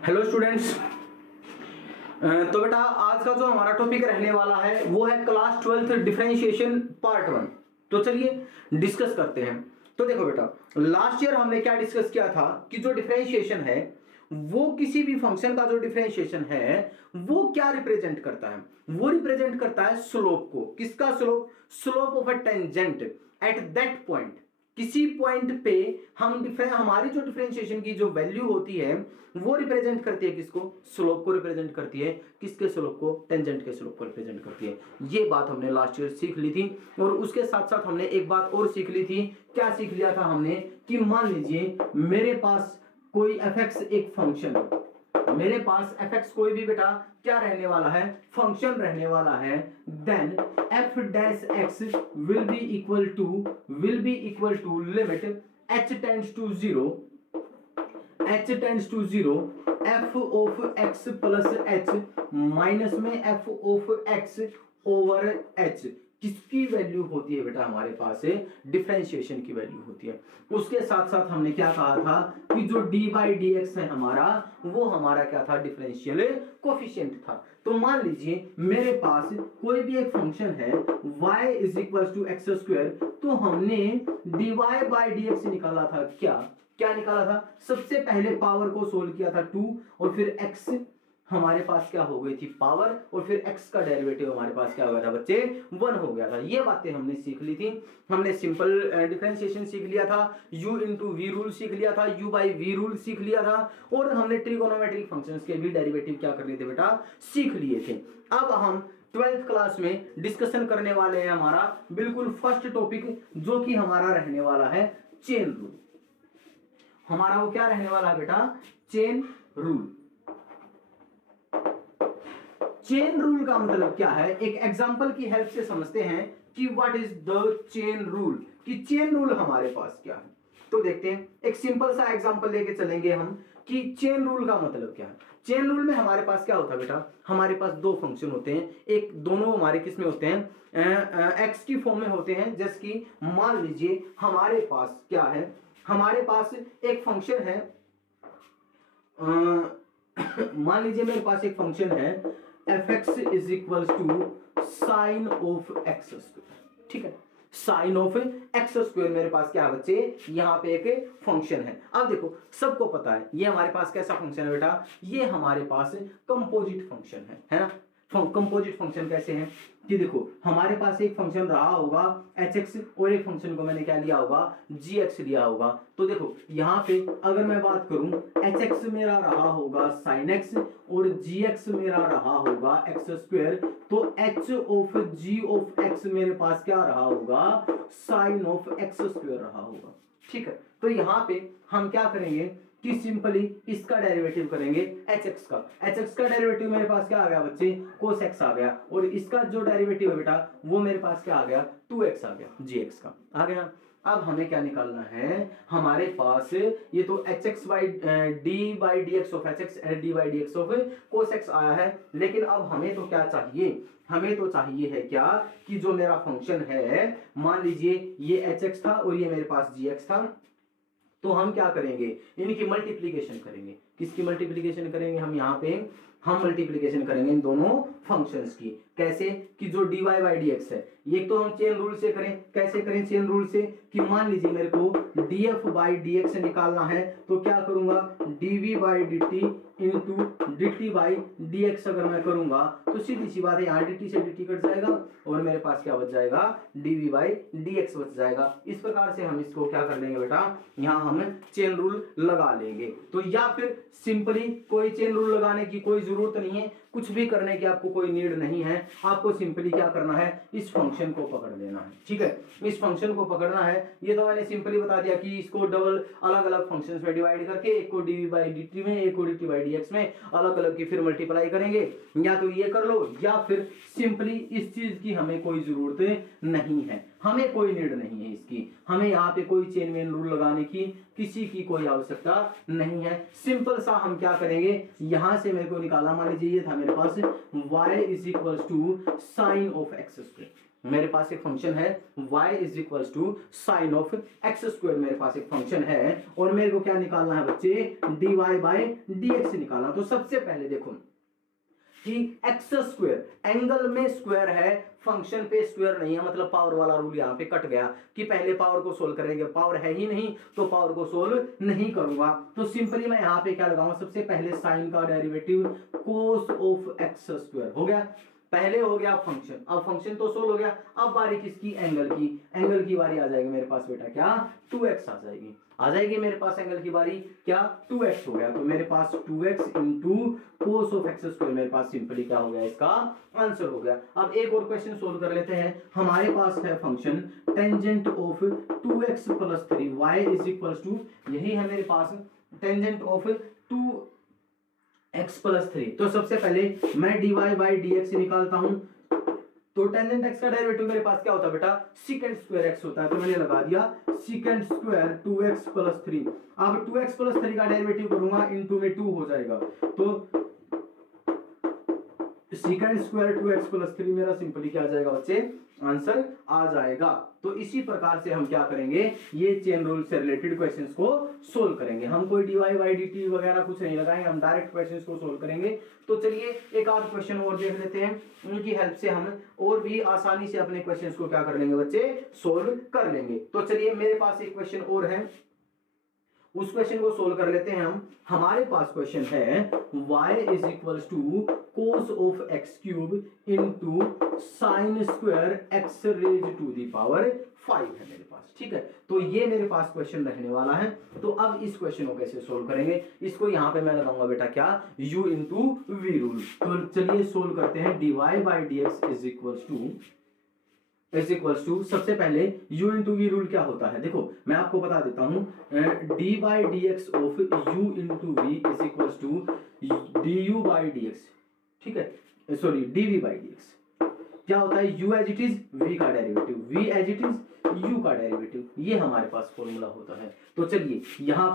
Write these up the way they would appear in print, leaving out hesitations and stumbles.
Hello students. तो बेटा आज का जो हमारा टॉपिक रहने वाला है वो है क्लास 12th डिफरेंशिएशन पार्ट 1। तो चलिए डिस्कस करते हैं। तो देखो बेटा, लास्ट ईयर हमने क्या डिस्कस किया था कि जो डिफरेंशिएशन है वो किसी भी फंक्शन का जो डिफरेंशिएशन है वो क्या रिप्रेजेंट करता है, वो रिप्रेजेंट करता है स्लोप को। किसका slope? Slope of a tangent at that point. किसी पॉइंट पे हम हमारी जो डिफरेंशिएशन की जो वैल्यू होती है वो रिप्रेजेंट करती है किसको? स्लोप को रिप्रेजेंट करती है। किसके स्लोप को? टेंजेंट के स्लोप को रिप्रेजेंट करती है। ये बात हमने लास्ट ईयर सीख ली थी। और उसके साथ साथ हमने एक बात और सीख ली थी। क्या सीख लिया था हमने? कि मान लीजिए मेरे पास कोई fx एक फंक्शन है, मेरे पास fx कोई भी बेटा क्या रहने वाला है? फंक्शन रहने वाला है। Then f dash x will be equal to limit h tends to 0 f of x plus h minus में f of x over h। किसकी वैल्यू होती है बेटा? हमारे पास डिफरेंशिएशन की वैल्यू होती है। उसके साथ साथ हमने क्या कहा था कि जो dy dx है हमारा, वो हमारा क्या था? डिफरेंशियल कोफिशिएंट था। तो मान लीजिए मेरे पास कोई भी एक फंक्शन है y is equal to x square, तो हमने dy बाई dx निकाला था। क्या निकाला था? सबसे पहले पावर को सोल्व किया था 2, और फिर x हमारे पास क्या हो गई थी? पावर, और फिर x का डेरिवेटिव हमारे पास क्या हो गया था बच्चे? 1 हो गया था। ये बातें हमने सीख ली थी। हमने सिंपल डिफरेंशिएशन सीख लिया था, u इंटू वी रूल सीख लिया था, u बाई वी रूल सीख लिया था, और हमने ट्रिगोनोमेट्रिक फंक्शंस के भी डेरिवेटिव क्या कर लिए थे बेटा? सीख लिए थे। अब हम 12th क्लास में डिस्कशन करने वाले हैं हमारा बिल्कुल फर्स्ट टॉपिक, जो कि हमारा रहने वाला है चेन रूल। हमारा वो क्या रहने वाला है बेटा? Chain rule. चेन रूल का मतलब क्या है? एक एग्जांपल की हेल्प से समझते हैं कि what is the chain rule, कि चेन रूल हमारे पास क्या है। तो देखते हैं, एक सिंपल सा एग्जांपल लेके चलेंगे हम कि चेन रूल का मतलब क्या है। चेन रूल में हमारे पास क्या होता है बेटा? हमारे पास दो फंक्शन होते हैं, एक दोनों हमारे किस में होते हैं? एक्स की फॉर्म में होते हैं। जैसे कि मान लीजिए हमारे पास क्या है? हमारे पास एक फंक्शन है, मान लीजिए मेरे पास एक फंक्शन है fx is equal to sine of x square. ठीक है, साइन ऑफ एक्स स्क्वायर मेरे पास क्या है बच्चे? यहाँ पे एक फंक्शन है। अब देखो, सबको पता है ये हमारे पास कैसा फंक्शन है बेटा? ये हमारे पास कंपोजिट फंक्शन है ना। कंपोजिट फंक्शन कैसे हैं कि देखो, हमारे पास एक फंक्शन रहा होगा hx, और एक फंक्शन को मैंने क्या लिया होगा? gx लिया होगा। तो देखो यहाँ पे अगर मैं बात करूं, hx मेरा रहा होगा sin x और gx मेरा रहा होगा x स्क्वायर, तो h of g of x मेरे पास क्या रहा होगा? sin ऑफ x स्क्वायर रहा होगा। ठीक है, तो यहाँ पे हम क्या करेंगे कि सिंपली इसका डेरिवेटिव करेंगे hx का। hx का डेरिवेटिव मेरे पास क्या आ गया बच्चे? cos x आ गया, और इसका जो डेरिवेटिव है बेटा वो मेरे पास क्या आ गया? 2x आ गया, gx का आ गया। अब हमें क्या निकालना है? हमारे पास ये तो hx by D by d x of hx D by d x of cos x आया है, लेकिन अब हमें तो क्या चाहिए? हमें तो चाहिए है क्या कि जो मेरा फंक्शन है, मान लीजिए ये hx था और ये मेरे पास gx था, तो हम क्या करेंगे? इनकी मल्टीप्लीकेशन करेंगे। किसकी मल्टीप्लीकेशन करेंगे? हम यहाँ पे हम मल्टीप्लीकेशन करेंगे इन दोनों फंक्शंस की। कैसे? कि जो dy बाई डी एक्स है, ये तो हम चेन रूल से करें। कैसे करें चेन रूल से? कि मान लीजिए मेरे को df बाई dx निकालना है, तो क्या करूंगा? dv by dt into dt by dx अगर मैं करूंगा तो सीधी सी बात है, यहाँ dt से dt कट जाएगा और मेरे पास क्या बच जाएगा? dv बाई dx बच जाएगा। इस प्रकार से हम इसको क्या कर लेंगे बेटा? यहाँ हम चेन रूल लगा लेंगे। तो या फिर सिंपली कोई चेन रूल लगाने की कोई जरूरत नहीं है, कुछ भी करने की आपको कोई नीड नहीं है। आपको सिंपली क्या करना है? इस फंक्शन को पकड़ लेना है। ठीक है, इस फंक्शन को पकड़ना है। ये तो मैंने सिंपली बता दिया कि इसको डबल अलग अलग फंक्शंस में डिवाइड करके, एक को dv बाई dt में, एक को dt बाई dx में अलग अलग की फिर मल्टीप्लाई करेंगे। या तो ये कर लो, या फिर सिंपली इस चीज की हमें कोई जरूरत नहीं है, हमें कोई नीड नहीं है इसकी। हमें यहाँ पे कोई चेन वेन रूल लगाने की किसी की कोई आवश्यकता नहीं है। सिंपल सा हम क्या करेंगे? यहां से मेरे को निकाला, मान लीजिए ये था मेरे पास y is equal to sine of x square. मेरे पास एक फंक्शन है y is equals to sine of x square, मेरे पास एक फंक्शन है और मेरे को क्या निकालना है बच्चे, dy बाई dx निकालना। तो सबसे पहले देखो कि एक्स स्क्वायर एंगल में स्क्वायर है, फंक्शन पे स्क्वायर नहीं है, मतलब पावर वाला रूल यहाँ पे कट गया कि पहले पावर को सोल्व करेंगे, पावर है ही नहीं तो पावर को सोल्व नहीं करूंगा। तो सिंपली मैं यहाँ पे क्या लगाऊंगा, सबसे पहले साइन का derivative cos of x square हो गया, पहले हो गया फंक्शन, अब फंक्शन तो सोल्व हो गया, अब बारी किसकी, एंगल की, एंगल की बारी आ जाएगी मेरे पास बेटा क्या 2x आ जाएगी मेरे पास एंगल की बारी क्या 2x हो गया। तो मेरे पास 2x into cos of x square मेरे पास सिंपली क्या हो गया, इसका आंसर हो गया। अब एक और क्वेश्चन सोल्व कर लेते हैं। हमारे पास है function tangent of 2x plus 3 y is equals to, यही है मेरे पास टेंजेंट ऑफ 2x प्लस 3। तो सबसे पहले मैं dy बाई dx निकालता हूं, तो टेंजेंट x का डेरिवेटिव मेरे पास क्या होता है बेटा, सीकेंट स्क्वायर x होता है, तो मैंने लगा दिया सीकेंट स्क्वायर 2x प्लस 3। अब 2x प्लस 3 का डेरिवेटिव करूंगा, इनटू में 2 हो जाएगा, तो सीकेंट स्क्वायर 2x प्लस 3 मेरा सिंपली क्या आ जाएगा बच्चे, आंसर आ जाएगा। तो इसी प्रकार से हम क्या करेंगे, ये चेन रूल से रिलेटेड क्वेश्चंस को सोल्व करेंगे। हम कोई dy बाई dt वगैरह कुछ नहीं लगाएंगे, हम डायरेक्ट क्वेश्चंस को सोल्व करेंगे। तो चलिए एक आध क्वेश्चन और देख लेते हैं, उनकी हेल्प से हम और भी आसानी से अपने क्वेश्चंस को क्या कर लेंगे बच्चे, सोल्व कर लेंगे। तो चलिए मेरे पास एक क्वेश्चन और है, उस क्वेश्चन को सोल्व कर लेते हैं हम। हमारे पास क्वेश्चन है y is equals to cos of x cube into sine square x raise to the power 5 है मेरे पास, ठीक है। तो ये मेरे पास क्वेश्चन रहने वाला है। तो अब इस क्वेश्चन को कैसे सोल्व करेंगे, इसको यहाँ पे मैं लगाऊंगा बेटा क्या, u इंटू वी रूल। तो चलिए सोल्व करते हैं। dy by dx is equals to सबसे पहले u इंटू वी रूल क्या होता है, देखो मैं आपको बता देता हूं, d by d x of u into v is equals to d u by d x, ठीक है, sorry d v by d x. क्या होता है, u as it is v का derivative, v as it is u का derivative, ये हमारे पास formula होता है। तो चलिए यहाँ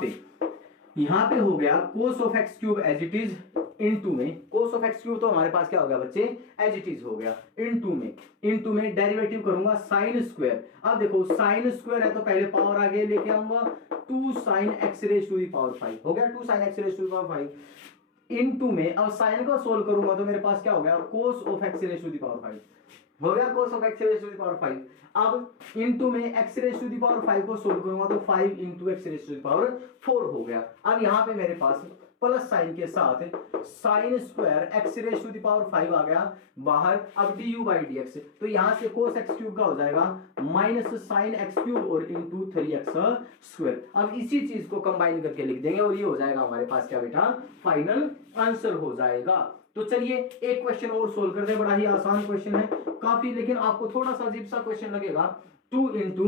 पे हो गया cos of x cube as it is into में, कोस ऑफ एक्स क्यूब तो हमारे पास क्या हो गया बच्चे, एज इट इज हो गया, इनटू में डेरिवेटिव करूंगा साइन स्क्वायर। अब देखो साइन स्क्वायर है तो पहले पावर आगे लेके आऊंगा, 2 sine x raise to the power 5 हो गया, 2 sine x raise to the power 5 into में, अब साइन को सोल्व करूंगा तो मेरे पास क्या हो गया, cos of x raise to the power 5 हो गया, cos of x raise to the power 5। अब इनटू में x raise to the power 5 को सोल्व करूंगा तो 5 into x raise to the power 4 हो गया। अब यहाँ पे मेरे पास प्लस साइन के साथ sine square x raise to the power 5 आ गया बाहर, अब d u by d x, तो यहाँ से कोस एक्स क्यूब का हो जाएगा माइनस साइन एक्स क्यूब और इंटू 3x स्क्वायर। अब इसी चीज को कंबाइन करके लिख देंगे और ये हो जाएगा हमारे पास क्या बेटा, फाइनल आंसर हो जाएगा। तो चलिए एक क्वेश्चन और सोल्व करते हैं, बड़ा ही आसान क्वेश्चन है काफी, लेकिन आपको थोड़ा सा अजीब सा क्वेश्चन लगेगा। 2 into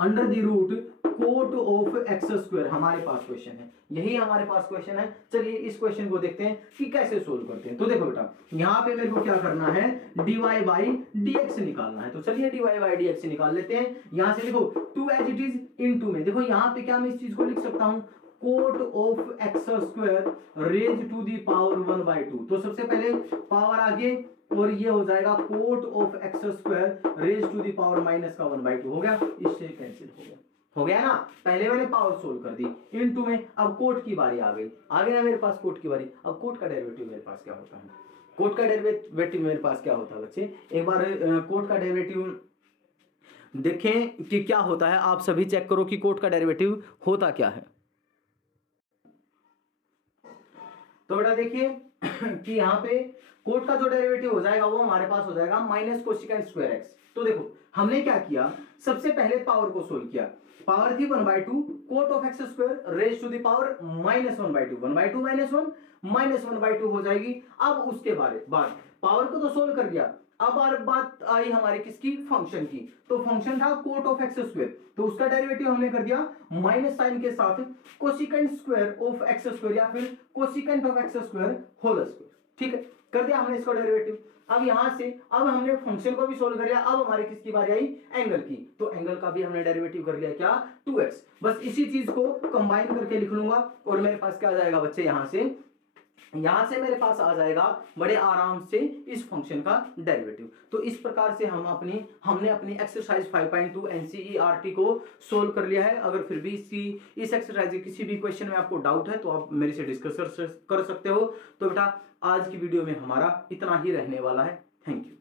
under the root cot of x square हमारे पास क्वेश्चन है, यही हमारे पास क्वेश्चन है। चलिए इस क्वेश्चन को देखते हैं कि कैसे सोल्व करते हैं। तो देखो बेटा यहाँ पे मेरे को क्या करना है, dy बाई dx निकालना है। तो चलिए dy बाई dx निकाल लेते हैं। यहाँ से देखो 2 एज इट इज इनटू में, देखो यहाँ पे क्या मैं इस चीज को लिख सकता हूँ, cot of x square raise to the power 1/2। तो सबसे पहले पावर आगे और ये हो जाएगा cot of x square raise to the power minus का 1/2 हो गया, इससे कैंसिल हो गया ना। पहले मैंने पावर सोल्व कर दी इनटू में, अब कोट की बारी आ गई ना मेरे पास कोट की बारी। अब कोट का डेरिवेटिव मेरे पास क्या होता है, कोट का डेरिवेटिव मेरे पास क्या होता है बच्चे, एक बार कोट का डेरिवेटिव देखें कि क्या होता है, आप सभी चेक करो कि कोट का डेरिवेटिव होता क्या है। तो बेटा देखिए कि यहाँ पे कोट का जो डेरिवेटिव हो जाएगा वो हमारे पास हो जाएगा माइनस कोसेकेंट स्क्वायर एक्स। तो देखो हमने क्या किया, सबसे पहले पावर को सोल्व किया, पावर थी 1/2 cot of x square raise to the power minus 1/2, 1/2 minus 1 minus 1/2 हो जाएगी। अब उसके बाद पावर को तो सोल्व कर दिया, अब बात आई हमारी किसकी, फंक्शन की। तो फंक्शन था कोट ऑफ एक्स स्क्वायर, तो उसका डेरिवेटिव हमने कर दिया माइनस साइन के साथ cosecant square of x square या फिर cosecant of x square whole square, ठीक है, कर दिया हमने इसका डेरिवेटिव। अब यहां से अब हमने फंक्शन को भी सोल्व कर लिया, अब हमारी किसकी बारी आई, एंगल की। तो एंगल का भी हमने डेरिवेटिव कर लिया क्या, 2x। बस इसी चीज को कंबाइन करके लिख लूंगा और मेरे पास क्या आ जाएगा बच्चे, यहां से यहां से मेरे पास आ जाएगा बड़े आराम से इस फंक्शन का डेरिवेटिव। तो इस प्रकार से हमने अपनी एक्सरसाइज 5.2 एनसीईआरटी को सोल्व कर लिया है। अगर फिर भी इस एक्सरसाइज के किसी भी क्वेश्चन में आपको डाउट है तो आप मेरे से डिस्कस कर सकते हो। तो बेटा आज की वीडियो में हमारा इतना ही रहने वाला है। Thank you.